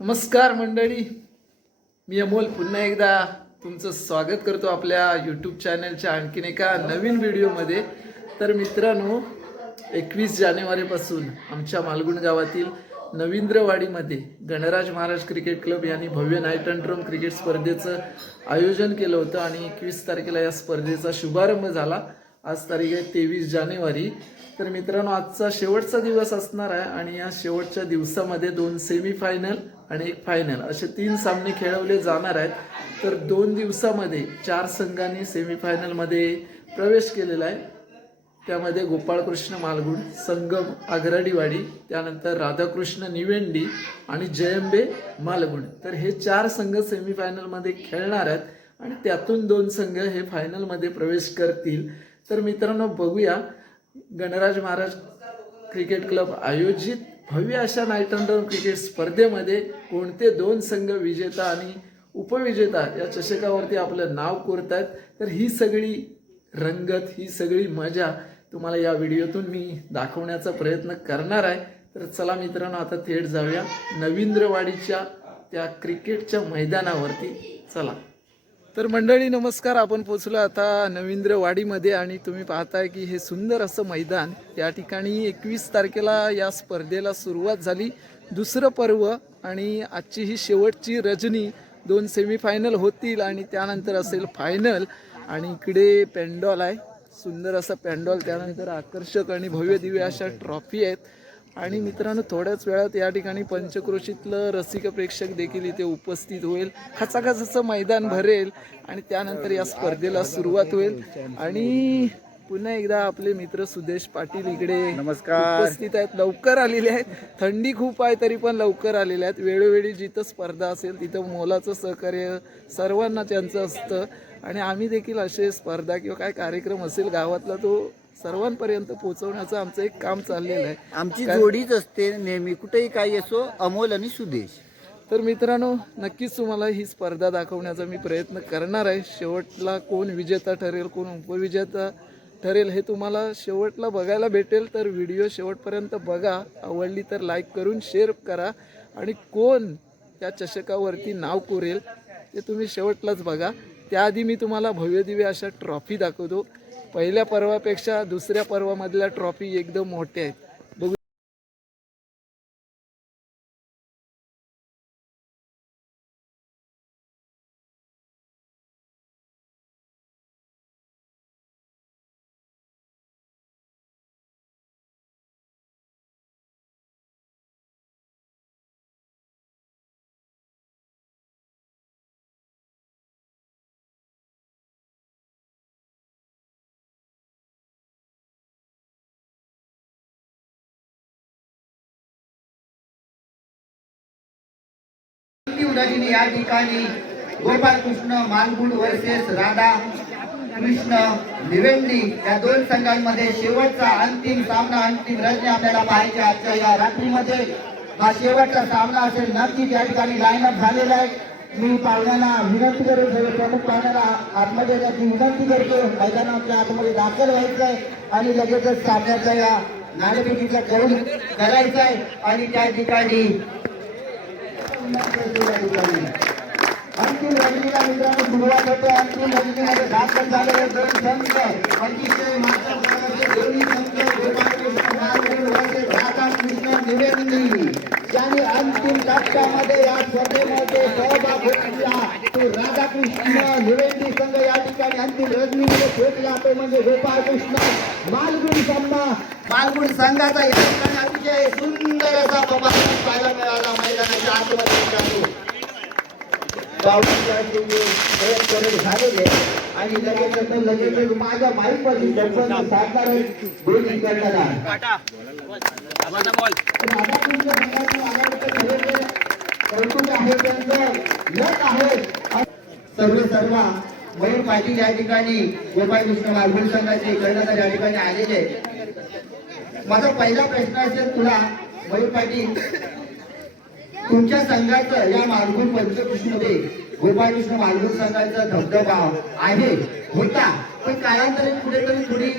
नमस्कार मंडळी. मी अमोल. पुन्हा एकदा तुमचं स्वागत करतो आपल्या यूट्यूब चॅनलच्या आणखीन एका नवीन व्हिडिओमध्ये तर मित्रांनो एकवीस जानेवारीपासून आमच्या मालगुण गावातील नवींद्रवाडीमध्ये गणराज महाराज क्रिकेट क्लब यांनी भव्य नाईट अँड ड्रम क्रिकेट स्पर्धेचं आयोजन केलं होतं आणि एकवीस तारखेला या स्पर्धेचा शुभारंभ झाला. आज तारीख आहे तेवीस जानेवारी. तर मित्रांनो आजचा शेवटचा दिवस असणार आहे आणि या शेवटच्या दिवसामध्ये दोन सेमीफायनल आणि एक फायनल असे तीन सामने खेळवले जाणार आहेत. तर दोन दिवसामध्ये चार संघांनी सेमीफायनलमध्ये प्रवेश केलेला आहे. त्यामध्ये गोपाळकृष्ण मालगुण संगम आगराडीवाडी त्यानंतर राधाकृष्ण निवेंडी आणि जयंबे मालगुण तर हे चार संघ सेमीफायनलमध्ये खेळणार आहेत आणि त्यातून दोन संघ हे फायनलमध्ये प्रवेश करतील. तर मित्रांनो बघूया. गणराज महाराज क्रिकेट क्लब आयोजित भव्य अशा नाईट अंडर क्रिकेट स्पर्धेमध्ये कोणते दोन संघ विजेता आणि उपविजेता या चषकावरती आपलं नाव कोरतायत तर ही सगळी रंगत ही सगळी मजा तुम्हाला या व्हिडिओतून मी दाखवण्याचा प्रयत्न करणार आहे. तर चला मित्रांनो आता थेट जाऊया. नवींद्रवाडीच्या त्या क्रिकेटच्या मैदानावरती. चला. तर मंडळी नमस्कार. आपण पोचलो आता नवींद्रवाडीमध्ये आणि तुम्ही पाहताय की हे सुंदर असं मैदान या ठिकाणी एकवीस तारखेला या स्पर्धेला सुरुवात झाली. दुसरं पर्व आणि आजची ही शेवटची रजनी दोन सेमीफायनल होतील आणि त्यानंतर असेल फायनल आणि इकडे पेंडॉल आहे. सुंदर असा पेंडॉल त्यानंतर आकर्षक आणि भव्य दिव्य अशा ट्रॉफी आहेत. आणि मित्रांनो थोड्याच वेळात या ठिकाणी पंचक्रोशीतलं रसिक प्रेक्षक देखील इथे उपस्थित होईल. खचाखच असं मैदान भरेल आणि त्यानंतर या स्पर्धेला सुरुवात होईल. आणि पुन्हा एकदा आपले मित्र सुदेश पाटील इकडे नमस्कार. उपस्थित आहेत. लवकर आलेले आहेत. थंडी खूप आहे तरी पण लवकर आलेले आहेत. वेळोवेळी जिथं स्पर्धा असेल तिथं मोलाचं सहकार्य सर्वांना त्यांचं असतं. आणि आम्ही देखील असे स्पर्धा किंवा काय कार्यक्रम असेल गावातला तो सर्वांपर्यंत पोहोचवण्याचं आमचं एक काम चाललेलं आहे. आमची जोडीच असते नेहमी कुठेही काही असो अमोल आणि सुदेश. तर मित्रांनो नक्कीच तुम्हाला ही स्पर्धा दाखवण्याचा मी प्रयत्न करणार आहे. शेवटला कोण विजेता ठरेल कोण उपविजेता ठरेल हे तुम्हाला शेवटला बघायला भेटेल. तर व्हिडिओ शेवटपर्यंत बघा. आवडली तर लाईक करून शेअर करा. आणि कोण या चषकावरती नाव कोरेल ते तुम्ही शेवटलाच बघा. त्याआधी मी तुम्हाला भव्यदिव्य अशा ट्रॉफी दाखवतो. पहिल्या पर्वापेक्षा दुसऱ्या पर्वामधल्या ट्रॉफी एकदम मोठ्या आहेत. बघू या ठिकाणी गोपाल कृष्ण मालगुड वर्सेस राधा कृष्ण निवेंडी या दोन संघांमध्ये शेवटचा अंतिम सामना अंतिम रचना आपल्याला पाहायचे आजच्या या रात्रीमध्ये हा शेवटचा सामना असेल नक्कीच या ठिकाणी लाईनअप झालेला आहे मी पाहुण्याला विनंती करून सर्व प्रमुख पाहुण्यांना आतमध्ये येण्याची विनंती करतो मैदानातल्या आतमध्ये दाखल व्हायचं आहे आणि लगेचच सामन्याचा या नाणेफेकीचा कौल करायचा आहे आणि त्या ठिकाणी الله अंतिम रजनीला मित्रांनो सुरुवात होते. अंतिम रजनीमध्ये दाखल झालेले दोन संत अतिशय महत्त्वाचे दोन्ही संत गोपाळकृष्ण नागपूर वर्सेस राधाकृष्ण निवेंदी ज्यांनी अंतिम टप्प्यामध्ये या स्पर्धेमध्ये सहभाग घेतला तो राधाकृष्ण निवेदी संघ या ठिकाणी अंतिम रजनीमध्ये पोहोचला. तो म्हणजे गोपाळकृष्ण मालगुण सामना. मालगुण संघाचा या ठिकाणी अतिशय सुंदर असा परफॉर्मन्स पाहायला मिळाला मैदानाच्या आतमध्ये मित्रांनो झालेले आणि लगेच लगेच माझ्या माईकमध्ये सरपंच दोन्ही कौतुक आहे त्यांचं आहे सर्व सर्व मयूर पाटील या ठिकाणी गोपाळकृष्ण मालगुण संघाचे कर्णधार या ठिकाणी आलेले माझा पहिला प्रश्न असेल तुला मयूर पाटील तुमच्या संघाचं या मालगुण पंचकृष्णमध्ये गोपाळकृष्ण मालगुण संघाचा धबधबा आहे होता. पण कालांतराने कुठेतरी थोडी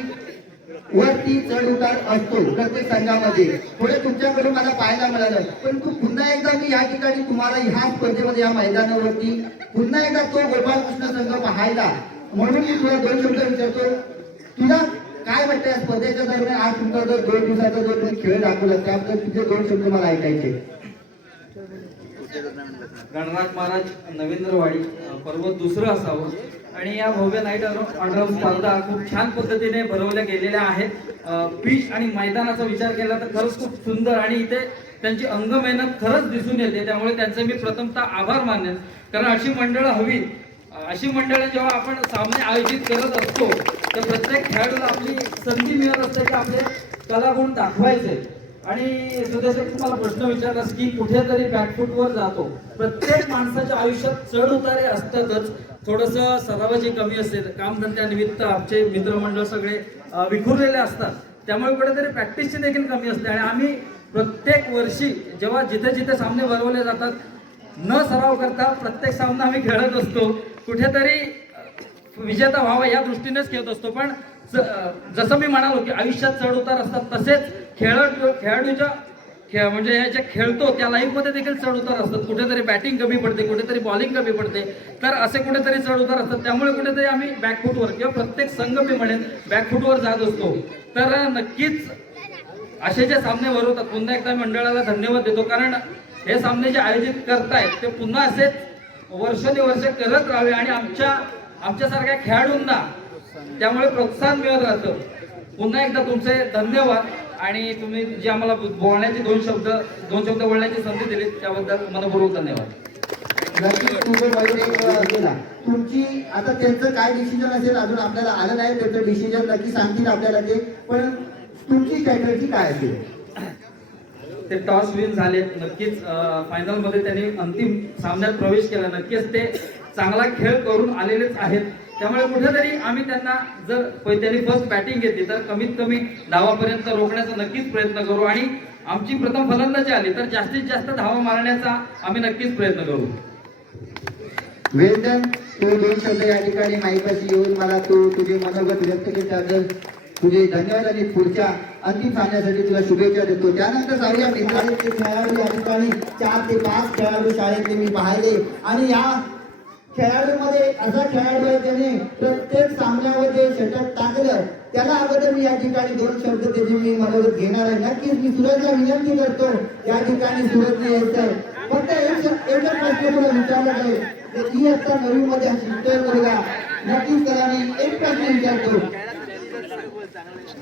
वरती चढ उतार असतो प्रत्येक संघामध्ये. पुढे तुमच्याकडून मला पाहायला मिळालं. पण तू पुन्हा एकदा मी या ठिकाणी तुम्हाला ह्या स्पर्धेमध्ये या मैदानावरती पुन्हा एकदा तो गोपालकृष्ण संघ पाहायला. म्हणून मी तुला दोन शब्द विचारतो. तुला काय वाटतं या स्पर्धेच्या दरम्यान? आज तुमचा जर दोन दिवसाचा जो तुम्ही खेळ दाखवला त्याबद्दल तुझे दोन शब्द मला ऐकायचे. गणराज महाराज नवींद्रवाडी पर्वत दुसरं असावं. आणि या भव्य नाईट ऑर्डर स्पर्धा खूप छान पद्धतीने भरवल्या गेलेल्या आहेत. पीच आणि मैदानाचा विचार केला तर खरंच खूप सुंदर आणि इथे त्यांची अंग मेहनत खरंच दिसून येते. त्यामुळे त्यांचे मी प्रथमतः आभार मानेन. कारण अशी मंडळं हवी. अशी मंडळं जेव्हा आपण सामने आयोजित करत असतो तर प्रत्येक खेळाडूला आपली संधी मिळत असते की आपले कलागुण दाखवायचे. आणि सुदेश तुम्हाला प्रश्न विचारलास की कुठेतरी बॅकफुटवर जातो. प्रत्येक माणसाच्या आयुष्यात चढ उतारे असतातच. थोडस सरावाची कमी असते कामधंद्यानिमित्त आमचे मित्रमंडळ सगळे विखुरलेले असतात. त्यामुळे कुठेतरी प्रॅक्टिसची देखील कमी असते. आणि आम्ही प्रत्येक वर्षी जेव्हा जिथे जिथे सामने भरवले जातात न सराव करता प्रत्येक सामना आम्ही खेळत असतो. कुठेतरी विजेता व्हावा या दृष्टीनेच खेळत असतो. पण जसं मी म्हणालो की आयुष्यात चढ उतार असतात तसेच खेळाडू खेळाडूच्या खेळ म्हणजे हे जे खेळतो त्या लाईफमध्ये देखील चढ उतार असतात. कुठेतरी बॅटिंग कमी पडते कुठेतरी बॉलिंग कमी पडते. तर असे कुठेतरी चढ उतार असतात. त्यामुळे कुठेतरी आम्ही बॅकफुटवर किंवा प्रत्येक संघ मी म्हणेन बॅकफुटवर जात असतो. तर नक्कीच असे जे सामने भरवतात पुन्हा एकदा मंडळाला धन्यवाद देतो. कारण हे सामने जे आयोजित करतायत ते पुन्हा असेच वर्षानुवर्ष करत राहावे आणि आमच्या आमच्यासारख्या खेळाडूंना त्यामुळे प्रोत्साहन मिळत राहतं. पुन्हा एकदा तुमचे धन्यवाद. आणि तुम्ही जे आम्हाला बोलण्याचे दोन शब्द दोन शब्द बोलण्याची संधी दिली त्याबद्दल मनपूर्वक धन्यवाद. तुमची आता त्यांचं काय डिसिजन असेल अजून आपल्याला आलं नाही त्याचं डिसिजन नक्की सांगतील आपल्याला ते. पण तुमची स्ट्रॅटर्जी काय असेल? ते टॉस विन झाले नक्कीच. फायनलमध्ये त्यांनी अंतिम सामन्यात प्रवेश केला. नक्कीच ते चांगला खेळ करून आलेलेच आहेत. त्यामुळे कुठेतरी आम्ही त्यांना जर त्यांनी फर्स्ट बॅटिंग घेतली तर कमीत कमी धावापर्यंत रोखण्याचा नक्कीच प्रयत्न करू. आणि आमची प्रथम फलंदाजी आली तर जास्तीत जास्त धावा मारण्याचा आम्ही नक्कीच प्रयत्न करू. वेल तू दोन शब्द या ठिकाणी माईपाशी येऊन मला तू तुझे मनोगत व्यक्त केल्याबद्दल तुझे धन्यवाद आणि पुढच्या अंतिम सामन्यासाठी तुला शुभेच्छा देतो. त्यानंतर जाऊया मित्रांनी खेळाडू या ठिकाणी चार ते पाच खेळाडू शाळेतले मी पाहिले आणि या खेळाडूमध्ये असा खेळाडू आहे त्याने प्रत्येक सामन्यामध्ये षटक टाकलं त्याला अगोदर मी या ठिकाणी दोन शब्द त्याचे मी मनोगत घेणार आहे. नक्कीच मी सुरजला विनंती करतो या ठिकाणी सुरजने यायचंय फक्त एक एकच प्रश्न तुला विचारला जाईल ती असता नवीन मध्ये शिकतोय मुलगा नक्कीच त्याला मी एक प्रश्न विचारतो.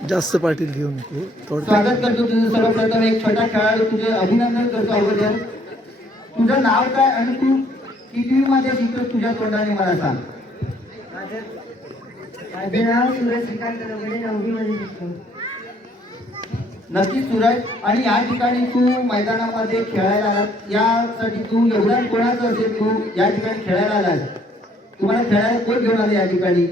जास्त पाटील घेऊ नको थोडं स्वागत करतो तुझं सर्वप्रथम. एक छोटा खेळाडू तुझे अभिनंदन करतो अगोदर. तुझं नाव काय आणि तू किती मध्ये शिकतो तुझ्या तोंडाने मला सांग? माझे नाव सुरेश श्रीकांत दगडे नववीमध्ये शिकतो. नक्कीच सूरज आणि या ठिकाणी तू मैदानामध्ये खेळायला आलास. यासाठी तू योगदान कोणाचं असेल तू या ठिकाणी खेळायला आलास? तुम्हाला खेळायला कोण घेऊन आले या ठिकाणी?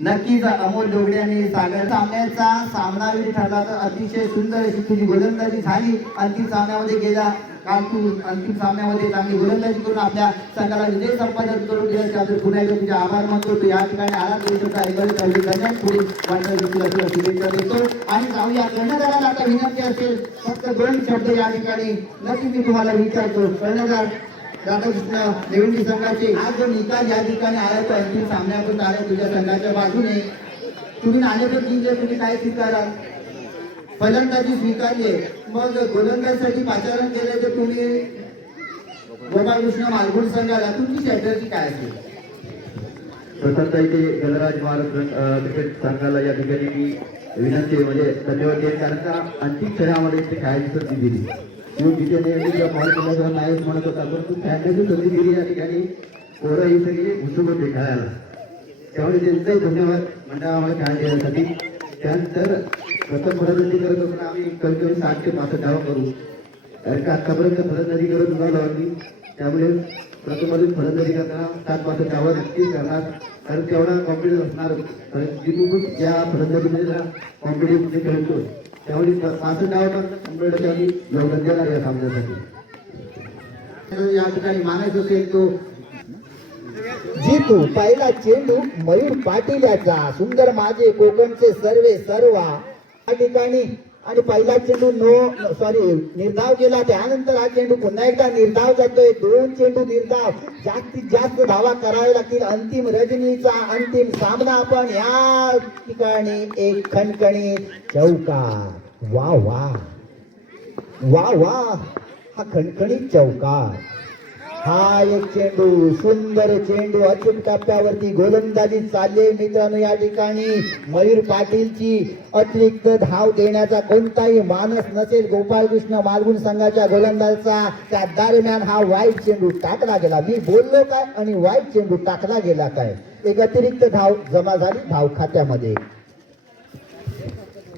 नक्कीच अमोल डोगडे आणि सागर. सामन्याचा सामनावीर ठरला तर अतिशय सुंदर अशी तुझी गोलंदाजी झाली. अंतिम सामन्यामध्ये गेला. काल तू अंतिम सामन्यामध्ये चांगली गोलंदाजी करून आपल्या संघाला विजय संपादन करून दिला. त्याबद्दल पुन्हा एकदा तुझे आभार मानतो. तू या ठिकाणी आला तू तुमचा ऐकलं त्यावेळी धन्यवाद पुढे वाटत तुला तुला शुभेच्छा देतो. आणि जाऊया कर्णधाराला आता विनंती असेल फक्त दोन शब्द या ठिकाणी नक्की मी तुम्हाला विचारतो. कर्णधार राधाकृष्ण देवंडी संघाचे आज जो निकाल या ठिकाणी आला तो अंतिम सामन्यापर्यंत आला तुझ्या संघाच्या बाजूने. तुम्ही नाणेफेक जिंकले तुम्ही काय स्वीकाराल? फलंदाजी स्वीकारली मग गोलंदाजसाठी पाचारण केलं तर तुम्ही गोपालकृष्ण मालगुड संघाला तुमची स्ट्रॅटर्जी काय असेल प्रथमतः इथे गणराज महाराज क्रिकेट संघाला या ठिकाणी मी विनंती म्हणजे धन्यवाद देईन कारण का अंतिम खेळामध्ये इथे खेळायची संधी दिली. मी जिथे नेहमी महाराष्ट्राचा नायक म्हणत होता. परंतु खेळण्याची संधी दिली या ठिकाणी. पोरं ही सगळी उत्सुक होते खेळायला. त्यामुळे त्यांचाही धन्यवाद मंडळामध्ये खेळायला देण्यासाठी त्यानंतर प्रथम फलंदाजी करत आम्ही कमी कमी साठ ते पासष्ट धावा करू. कारण का आतापर्यंत फलंदाजी न लावली त्यामुळे प्रथम फलंदाजी करताना सात पाच डावा नक्कीच करणार. कारण तेवढा कॉन्फिडन्स असणार. कारण जिथून या फलंदाजीमध्ये कॉन्फिडन्स खेळतो त्यामुळे पाच डावा पण शंभर टक्के आम्ही योगदान देणार या सामन्यासाठी. या ठिकाणी मानायचं असेल तो जितू पहिला चेंडू मयूर पाटील याचा. सुंदर माझे कोकणचे सर्वे सर्वा. या ठिकाणी. आणि पहिला चेंडू नो सॉरी निर्धाव गेला. त्यानंतर हा चेंडू पुन्हा एकदा निर्धाव जातोय. दोन चेंडू निर्धाव. जास्तीत जास्त धावा करावे लागतील. अंतिम रजनीचा अंतिम सामना आपण या ठिकाणी एक खणखणी चौका वा वा. वा वा. हा खणखणीत चौकार. हा एक चेंडू सुंदर चेंडू अचूक टप्प्यावरती गोलंदाजी चालले मित्रांनो या ठिकाणी. मयूर पाटीलची अतिरिक्त धाव देण्याचा कोणताही मानस नसेल. गोपाळकृष्ण मालगुण संघाच्या गोलंदाजचा त्या दरम्यान हा वाईट चेंडू टाकला गेला. मी बोललो काय आणि वाईट चेंडू टाकला गेला काय? एक अतिरिक्त धाव जमा झाली धाव खात्यामध्ये.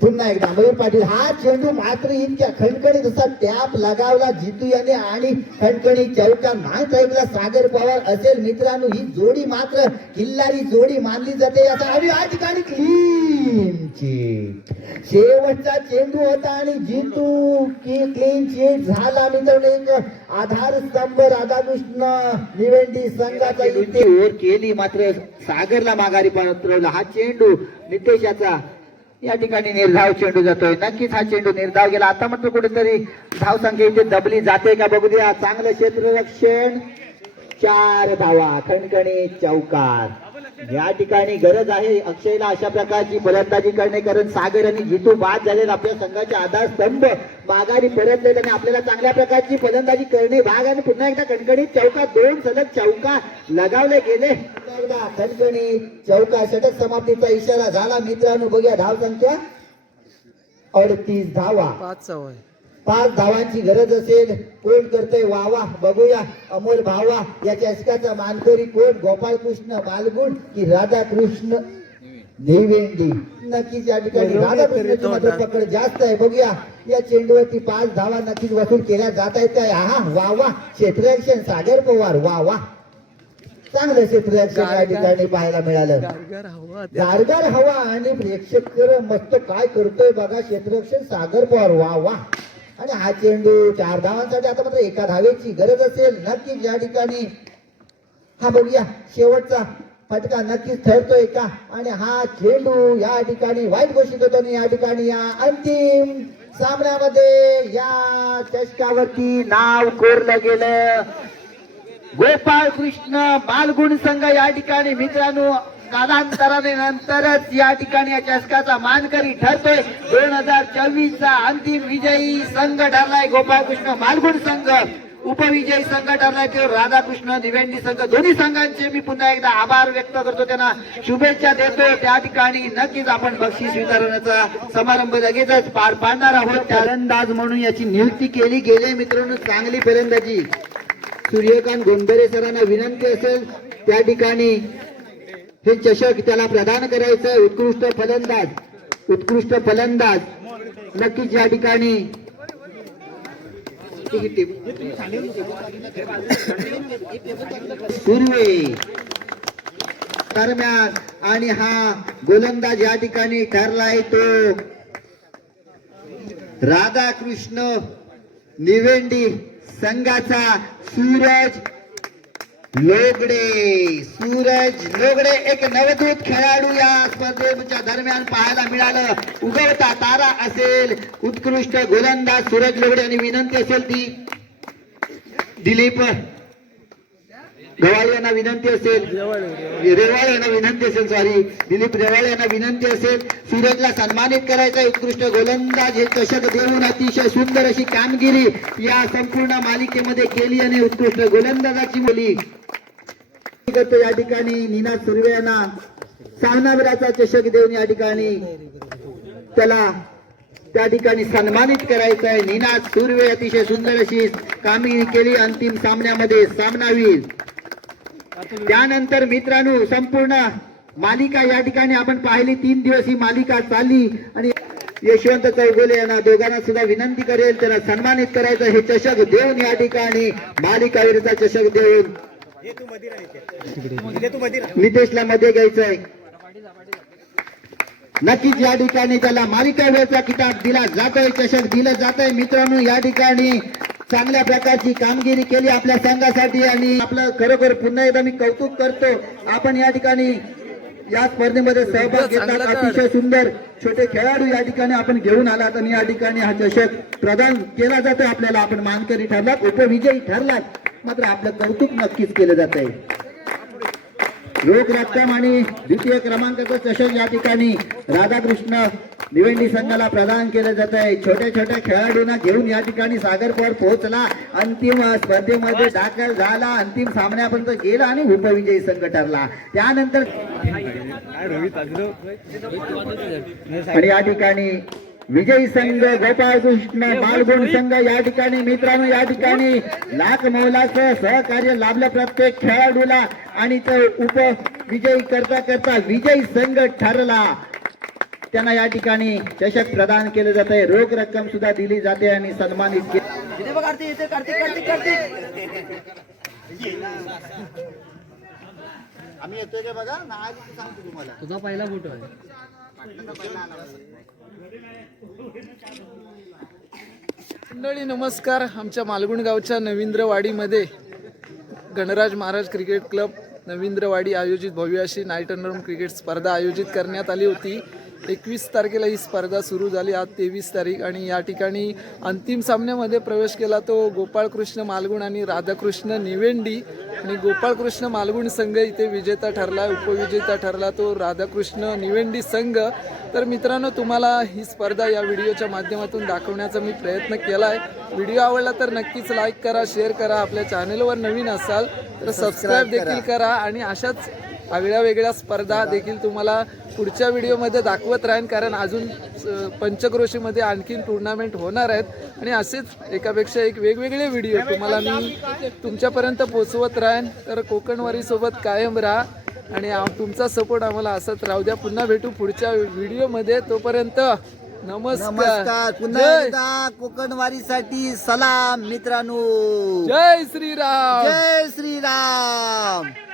पुन्हा एकदा मयूर पाटील हा चेंडू मात्र इतक्या खणखणी जसा टॅप लगावला जितू याने आणि खणखणी चौका नाही ऐकला. सागर पवार असेल मित्रांनो ही जोडी मात्र किल्लारी जोडी मानली जाते. याचा आणि या ठिकाणी क्लीन चिट शेवटचा चेंडू होता आणि जितू की क्लीन चिट झाला. मित्रांनो एक आधार स्तंभ राधाकृष्ण निवेंडी संघाचा इथे ओव्हर केली मात्र सागरला माघारी पात्रवला हा चेंडू नितेश याचा या ठिकाणी निर्धाव चेंडू जातोय. नक्कीच हा चेंडू निर्धाव गेला. आता मात्र कुठेतरी धाव संख्या इथे दबली जाते का बघू द्या. चांगलं क्षेत्ररक्षण. चार धावा. खणखणी चौकार. या ठिकाणी गरज आहे. अक्षयला अशा प्रकारची फलंदाजी करणे कारण सागर आणि जितू बाद झालेला आपल्या संघाचे आधार स्तंभ माघारी परतलेले आणि आपल्याला चांगल्या प्रकारची फलंदाजी करणे. भाग आणि पुन्हा एकदा कणकणीत चौका दोन सलग चौका लगावले गेले. कणकणी चौका षटक समाप्तीचा इशारा झाला. मित्रांनो बघूया धाव संख्या अडतीस धावा. पाच सहा पाच धावांची गरज असेल कोण करतोय वावा बघूया. अमोल भावा या चषकाचा मानकरी कोण? गोपाळकृष्ण बालगुण की राधाकृष्ण? देवेंडी नक्कीच या ठिकाणी राधाकृष्णाची मात्र पकड जास्त आहे. बघूया. या चेंडूवरती पाच धावा नक्कीच वसूल केल्या जात आहेत. काय हा वा वा क्षेत्ररक्षण सागर पवार वा वा चांगलं क्षेत्ररक्षण या ठिकाणी पाहायला मिळालं. गारगार हवा. आणि प्रेक्षक मस्त काय करतोय बघा. क्षेत्ररक्षण सागर पवार वा वा आणि हा चेंडू चार धावांसाठी आता मात्र एका धावेची गरज असेल. नक्कीच या ठिकाणी हा बघूया शेवटचा फटका नक्कीच ठरतोय का? आणि हा चेंडू या ठिकाणी वाईट घोषित होतो आणि या ठिकाणी या अंतिम सामन्यामध्ये या चषकावरती नाव कोरलं गेलं. गोपाळ कृष्ण बालगुण संघ या ठिकाणी मित्रांनो कालांतराने नंतरच या ठिकाणी या चषकाचा मानकरी ठरतोय. दोन हजार चोवीस चा अंतिम विजयी संघ ठरलाय गोपाळ कृष्ण संघ. उपविजयी संघ ठरलाय तो राधाकृष्ण दिवेंडी संघ. दोन्ही संघांचे मी पुन्हा एकदा आभार व्यक्त करतो. त्यांना शुभेच्छा देतो. त्या ठिकाणी नक्कीच आपण बक्षीस वितरणाचा समारंभ लगेचच पार पाडणार आहोत. फलंदाज म्हणून याची नियुक्ती केली गेली मित्रांनो चांगली फलंदाजी. सूर्यकांत गोंधरे सरांना विनंती असेल. त्या ठिकाणी हे चषक त्याला प्रदान करायचं. उत्कृष्ट फलंदाज. उत्कृष्ट फलंदाज. नक्कीच या ठिकाणी सुर्वे दरम्यान आणि हा गोलंदाज या ठिकाणी ठरलाय तो राधाकृष्ण निवेंडी संघाचा सूरज लोगडे सूरज लोगडे एक नवदूत खेळाडू या स्पर्धेच्या दरम्यान पाहायला मिळालं. उगवता तारा असेल उत्कृष्ट गोलंदाज सूरज लोगडे आणि विनंती असेल ती. दिलीप गवाळे यांना विनंती असेल. रेवाळ यांना विनंती असेल सॉरी दिलीप रेवाळ यांना विनंती असेल. सूरजला सन्मानित करायचा उत्कृष्ट गोलंदाज हे चषक देऊन अतिशय सुंदर अशी कामगिरी या संपूर्ण मालिकेमध्ये केली आणि उत्कृष्ट गोलंदाजाची मुली करतो या ठिकाणी नीना सुर्वे यांना सामनावीराचा चषक देऊन या ठिकाणी त्याला त्या ठिकाणी सन्मानित करायचं आहे. नीना सुर्वे अतिशय सुंदर अशी कामगिरी केली. अंतिम सामन्यामध्ये सामनावीर त्यानंतर मित्रांनो संपूर्ण मालिका या ठिकाणी आपण पाहिली. तीन दिवस ही मालिका चालली आणि यशवंत चौगुले यांना दोघांना सुद्धा विनंती करेल. त्यांना सन्मानित करायचं हे चषक देऊन या ठिकाणी मालिकावीरचा चषक देऊन नितेशला मध्ये घ्यायचंय. नक्कीच या ठिकाणी त्याला मालिकावीरचा किताब दिला जातोय चषक दिलं जातोय. मित्रांनो या ठिकाणी चांगल्या प्रकारची कामगिरी केली आपल्या संघासाठी आणि आपलं खरोखर पुन्हा एकदा मी कौतुक करतो. आपण या ठिकाणी या स्पर्धेमध्ये सहभाग घेतला. अतिशय सुंदर छोटे खेळाडू या ठिकाणी आपण घेऊन आलात आणि या ठिकाणी हा चषक प्रदान केला जातो आपल्याला आपण मानकरी ठरलात उपविजयी ठरलात. मात्र आपलं कौतुक नक्कीच केलं जात आहे. रोख रक्कम आणि द्वितीय क्रमांकाचं चषक या ठिकाणी राधाकृष्ण भिवंडी संघाला प्रदान केलं जात आहे. छोट्या छोट्या खेळाडूंना घेऊन या ठिकाणी सागरपॉर पोहोचला. अंतिम स्पर्धेमध्ये दाखल झाला. अंतिम सामन्यापर्यंत गेला आणि उपविजयी संघ ठरला. त्यानंतर आणि या ठिकाणी विजयी संघ गोपाळकृष्ण बालगुण संघ या ठिकाणी मित्रांनो या ठिकाणी. लाख मौलाचं सहकार्य लाभलं प्रत्येक खेळाडूला आणि तो उप विजयी करता करता विजयी संघ ठरला. त्यांना या ठिकाणी चषक प्रदान केलं जात आहे रोख रक्कम सुद्धा दिली जाते आणि सन्मानित केले आम्ही येतोय का बघा? नाही सांगतो तुम्हाला? तुझा पहिला फोटो आहे. मंडळी नमस्कार. आमच्या मालगुण गावच्या नवींद्रवाडीमध्ये गणराज महाराज क्रिकेट क्लब नवींद्रवाडी आयोजित भव्य अशी नाईट अंडरम क्रिकेट स्पर्धा आयोजित करण्यात आली होती. एकवीस तारखेला ही स्पर्धा सुरू झाली. आज तेवीस तारीख आणि या ठिकाणी अंतिम सामन्यामध्ये प्रवेश केला तो गोपाळकृष्ण मालगुण आणि राधाकृष्ण निवेंडी. आणि गोपाळकृष्ण मालगुण संघ इथे विजेता ठरला उपविजेता ठरला तो राधाकृष्ण निवेंडी संघ. तर मित्रांनो तुम्हाला ही स्पर्धा या व्हिडिओच्या माध्यमातून दाखवण्याचा मी प्रयत्न केला आहे व्हिडिओ आवडला तर नक्कीच लाईक करा शेअर करा आपल्या चॅनलवर नवीन असाल तर सबस्क्राईब देखील करा आणि अशाच आगळ्या वेगळ्या स्पर्धा देखील तुम्हाला पुढच्या व्हिडिओमध्ये दाखवत राहीन कारण अजून पंचक्रोशीमध्ये आणखीन टुर्नामेंट होणार आहेत. आणि असेच एकापेक्षा एक वेगवेगळे व्हिडिओ तुम्हाला मी तुमच्यापर्यंत पोचवत राहीन. तर कोकणवारीसोबत कायम राहा आणि आम- तुमचा सपोर्ट आम्हाला असंच राहू द्या. पुन्हा भेटू पुढच्या व्हिडिओमध्ये. तोपर्यंत नमस्कार. पुन्हा एकदा कोकणवारीसाठी सलाम मित्रांनो. जय श्रीराम. जय श्रीराम.